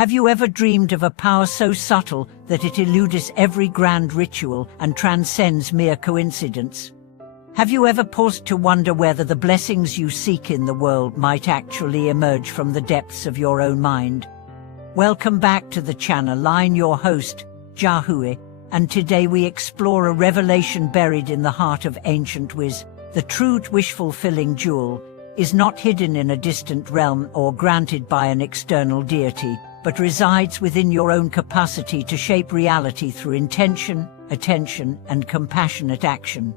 Have you ever dreamed of a power so subtle that it eludes every grand ritual and transcends mere coincidence? Have you ever paused to wonder whether the blessings you seek in the world might actually emerge from the depths of your own mind? Welcome back to the channel. I'm your host, Jahui, and today we explore a revelation buried in the heart of ancient wisdom. The true wish-fulfilling jewel is not hidden in a distant realm or granted by an external deity, but resides within your own capacity to shape reality through intention, attention, and compassionate action.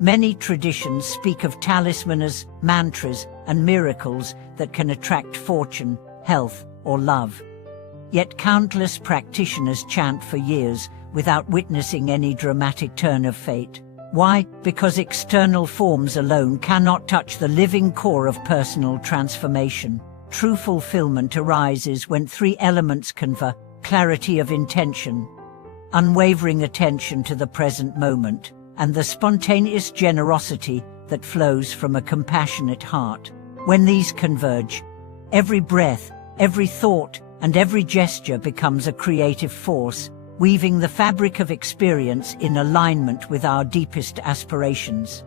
Many traditions speak of talismans, mantras, and miracles that can attract fortune, health, or love. Yet countless practitioners chant for years without witnessing any dramatic turn of fate. Why? Because external forms alone cannot touch the living core of personal transformation. True fulfillment arises when three elements converge: clarity of intention, unwavering attention to the present moment, and the spontaneous generosity that flows from a compassionate heart. When these converge, every breath, every thought, and every gesture becomes a creative force, weaving the fabric of experience in alignment with our deepest aspirations.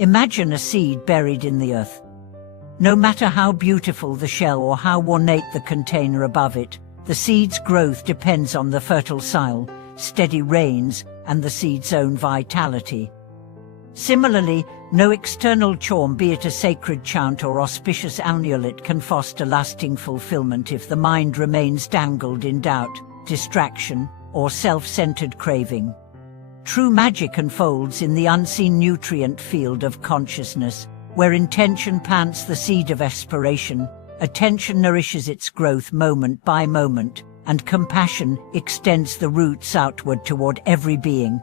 Imagine a seed buried in the earth. No matter how beautiful the shell or how ornate the container above it, the seed's growth depends on the fertile soil, steady rains, and the seed's own vitality. Similarly, no external charm, be it a sacred chant or auspicious amulet, can foster lasting fulfillment if the mind remains tangled in doubt, distraction, or self-centered craving. True magic unfolds in the unseen nutrient field of consciousness, where intention plants the seed of aspiration, attention nourishes its growth moment by moment, and compassion extends the roots outward toward every being.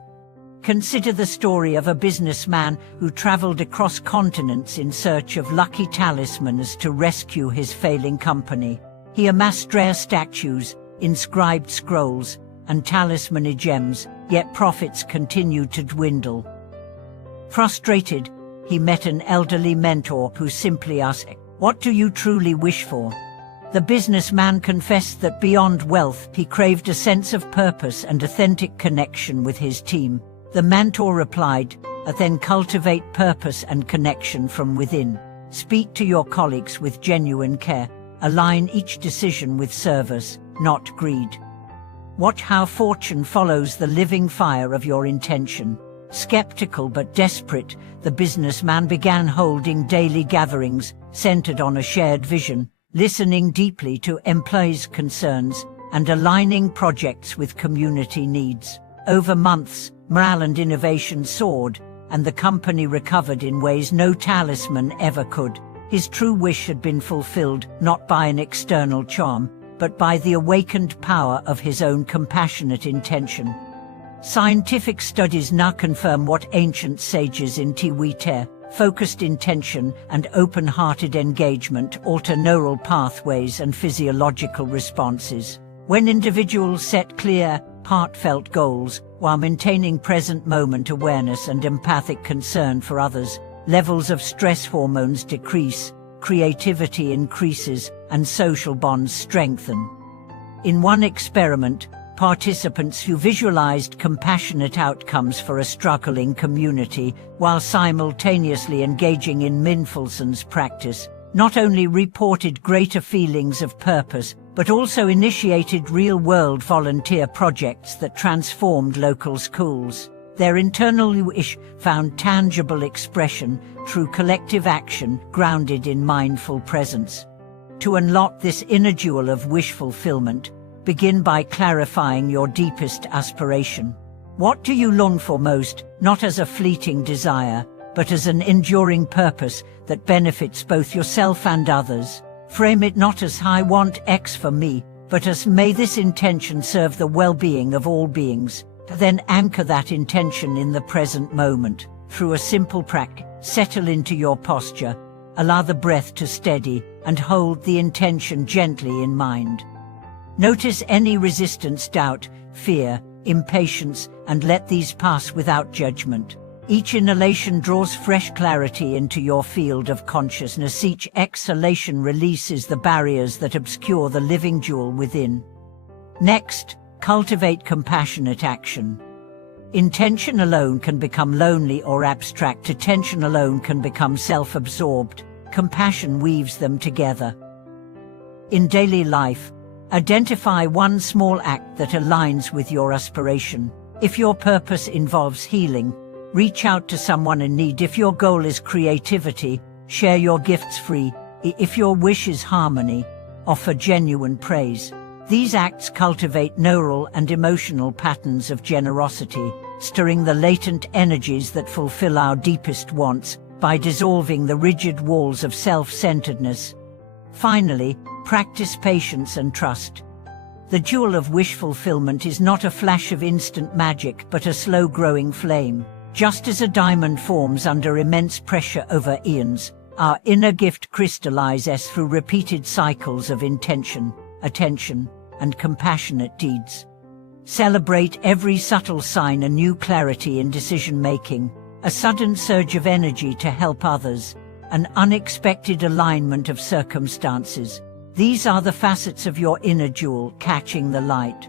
Consider the story of a businessman who traveled across continents in search of lucky talismans to rescue his failing company. He amassed rare statues, inscribed scrolls, and talismanic gems, yet profits continued to dwindle. Frustrated, he met an elderly mentor who simply asked, "What do you truly wish for?" The businessman confessed that beyond wealth, he craved a sense of purpose and authentic connection with his team. The mentor replied, "Then cultivate purpose and connection from within. Speak to your colleagues with genuine care. Align each decision with service, not greed. Watch how fortune follows the living fire of your intention." Skeptical but desperate, the businessman began holding daily gatherings centered on a shared vision, listening deeply to employees' concerns, and aligning projects with community needs. Over months, morale and innovation soared, and the company recovered in ways no talisman ever could. His true wish had been fulfilled not by an external charm, but by the awakened power of his own compassionate intention. Scientific studies now confirm what ancient sages in Tiwite, focused intention and open-hearted engagement alter neural pathways and physiological responses. When individuals set clear, heartfelt goals, while maintaining present moment awareness and empathic concern for others, levels of stress hormones decrease, creativity increases, and social bonds strengthen. In one experiment, participants who visualized compassionate outcomes for a struggling community while simultaneously engaging in mindfulness practice not only reported greater feelings of purpose, but also initiated real-world volunteer projects that transformed local schools. Their internal wish found tangible expression through collective action grounded in mindful presence. To unlock this inner jewel of wish fulfillment, begin by clarifying your deepest aspiration. What do you long for most, not as a fleeting desire, but as an enduring purpose that benefits both yourself and others? Frame it not as "I want X for me," but as "may this intention serve the well-being of all beings." Then anchor that intention in the present moment. Through a simple practice, settle into your posture, allow the breath to steady, and hold the intention gently in mind. Notice any resistance, doubt, fear, impatience, and let these pass without judgment. Each inhalation draws fresh clarity into your field of consciousness. Each exhalation releases the barriers that obscure the living jewel within. Next, cultivate compassionate action. Intention alone can become lonely or abstract. Attention alone can become self-absorbed. Compassion weaves them together. In daily life, identify one small act that aligns with your aspiration. If your purpose involves healing, reach out to someone in need. If your goal is creativity, share your gifts free. If your wish is harmony, offer genuine praise. These acts cultivate neural and emotional patterns of generosity, stirring the latent energies that fulfill our deepest wants by dissolving the rigid walls of self-centeredness. Finally, practice patience and trust. The jewel of wish fulfillment is not a flash of instant magic but a slow-growing flame. Just as a diamond forms under immense pressure over eons, our inner gift crystallizes through repeated cycles of intention, attention, and compassionate deeds. Celebrate every subtle sign: a new clarity in decision-making, a sudden surge of energy to help others, an unexpected alignment of circumstances. These are the facets of your inner jewel catching the light.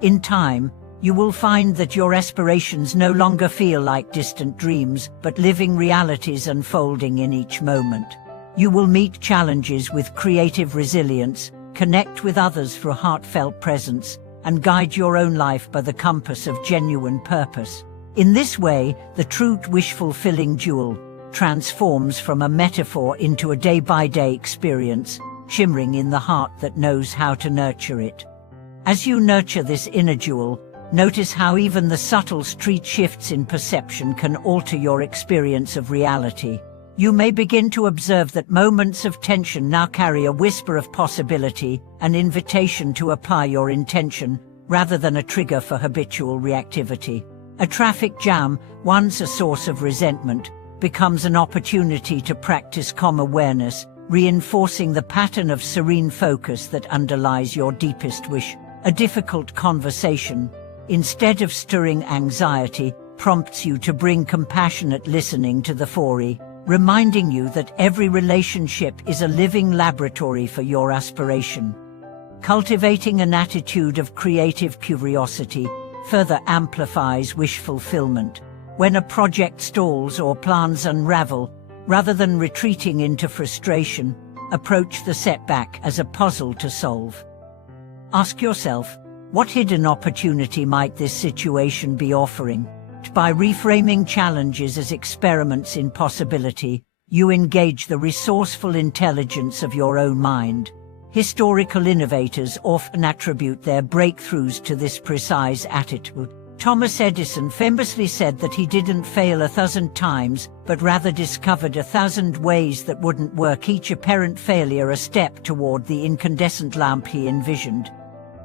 In time, you will find that your aspirations no longer feel like distant dreams, but living realities unfolding in each moment. You will meet challenges with creative resilience, connect with others through heartfelt presence, and guide your own life by the compass of genuine purpose. In this way, the true wish-fulfilling jewel transforms from a metaphor into a day-by-day experience, shimmering in the heart that knows how to nurture it. As you nurture this inner jewel, notice how even the subtle street shifts in perception can alter your experience of reality. You may begin to observe that moments of tension now carry a whisper of possibility, an invitation to apply your intention, rather than a trigger for habitual reactivity. A traffic jam, once a source of resentment, becomes an opportunity to practice calm awareness, reinforcing the pattern of serene focus that underlies your deepest wish. A difficult conversation, instead of stirring anxiety, prompts you to bring compassionate listening to the fore, reminding you that every relationship is a living laboratory for your aspiration. Cultivating an attitude of creative curiosity further amplifies wish fulfillment. When a project stalls or plans unravel, rather than retreating into frustration, approach the setback as a puzzle to solve. Ask yourself, what hidden opportunity might this situation be offering? By reframing challenges as experiments in possibility, you engage the resourceful intelligence of your own mind. Historical innovators often attribute their breakthroughs to this precise attitude. Thomas Edison famously said that he didn't fail 1,000 times, but rather discovered 1,000 ways that wouldn't work, each apparent failure a step toward the incandescent lamp he envisioned.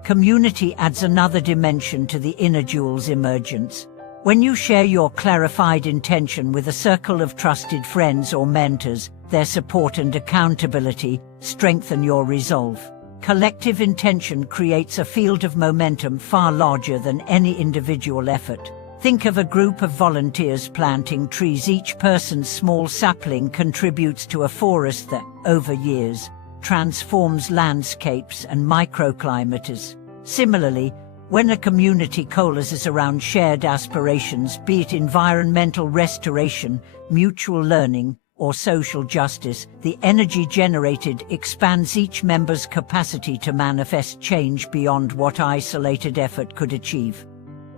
Community adds another dimension to the inner jewel's emergence. When you share your clarified intention with a circle of trusted friends or mentors, their support and accountability strengthen your resolve. Collective intention creates a field of momentum far larger than any individual effort. Think of a group of volunteers planting trees. Each person's small sapling contributes to a forest that, over years, transforms landscapes and microclimates. Similarly, when a community coalesces around shared aspirations, be it environmental restoration, mutual learning, or social justice, the energy generated expands each member's capacity to manifest change beyond what isolated effort could achieve.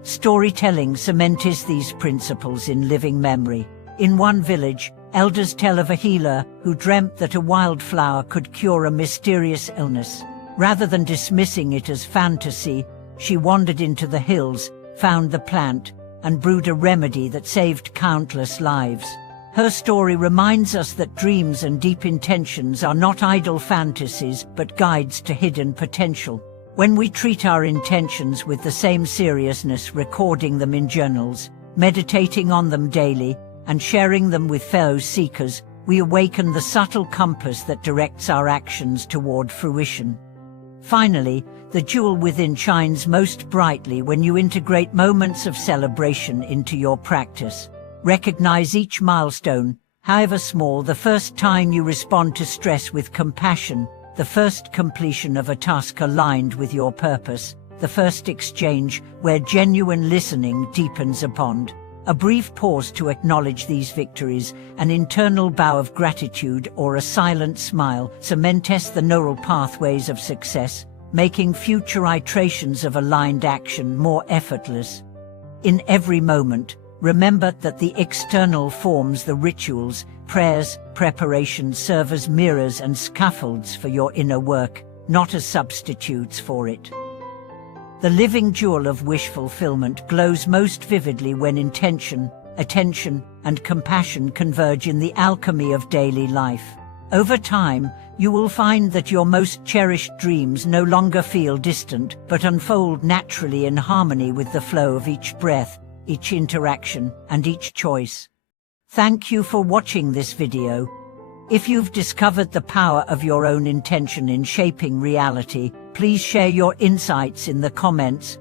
Storytelling cements these principles in living memory. In one village, elders tell of a healer who dreamt that a wildflower could cure a mysterious illness. Rather than dismissing it as fantasy, she wandered into the hills, found the plant, and brewed a remedy that saved countless lives. Her story reminds us that dreams and deep intentions are not idle fantasies but guides to hidden potential. When we treat our intentions with the same seriousness, recording them in journals, meditating on them daily, and sharing them with fellow seekers, we awaken the subtle compass that directs our actions toward fruition. Finally, the jewel within shines most brightly when you integrate moments of celebration into your practice. Recognize each milestone, however small, the first time you respond to stress with compassion, the first completion of a task aligned with your purpose, the first exchange where genuine listening deepens a bond. A brief pause to acknowledge these victories, an internal bow of gratitude or a silent smile, cements the neural pathways of success, making future iterations of aligned action more effortless. In every moment, remember that the external forms, the rituals, prayers, preparations serve as mirrors and scaffolds for your inner work, not as substitutes for it. The living jewel of wish fulfillment glows most vividly when intention, attention, and compassion converge in the alchemy of daily life. Over time, you will find that your most cherished dreams no longer feel distant, but unfold naturally in harmony with the flow of each breath, each interaction, and each choice. Thank you for watching this video. If you've discovered the power of your own intention in shaping reality, please share your insights in the comments.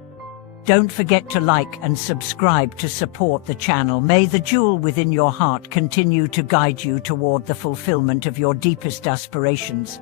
Don't forget to like and subscribe to support the channel. May the jewel within your heart continue to guide you toward the fulfillment of your deepest aspirations.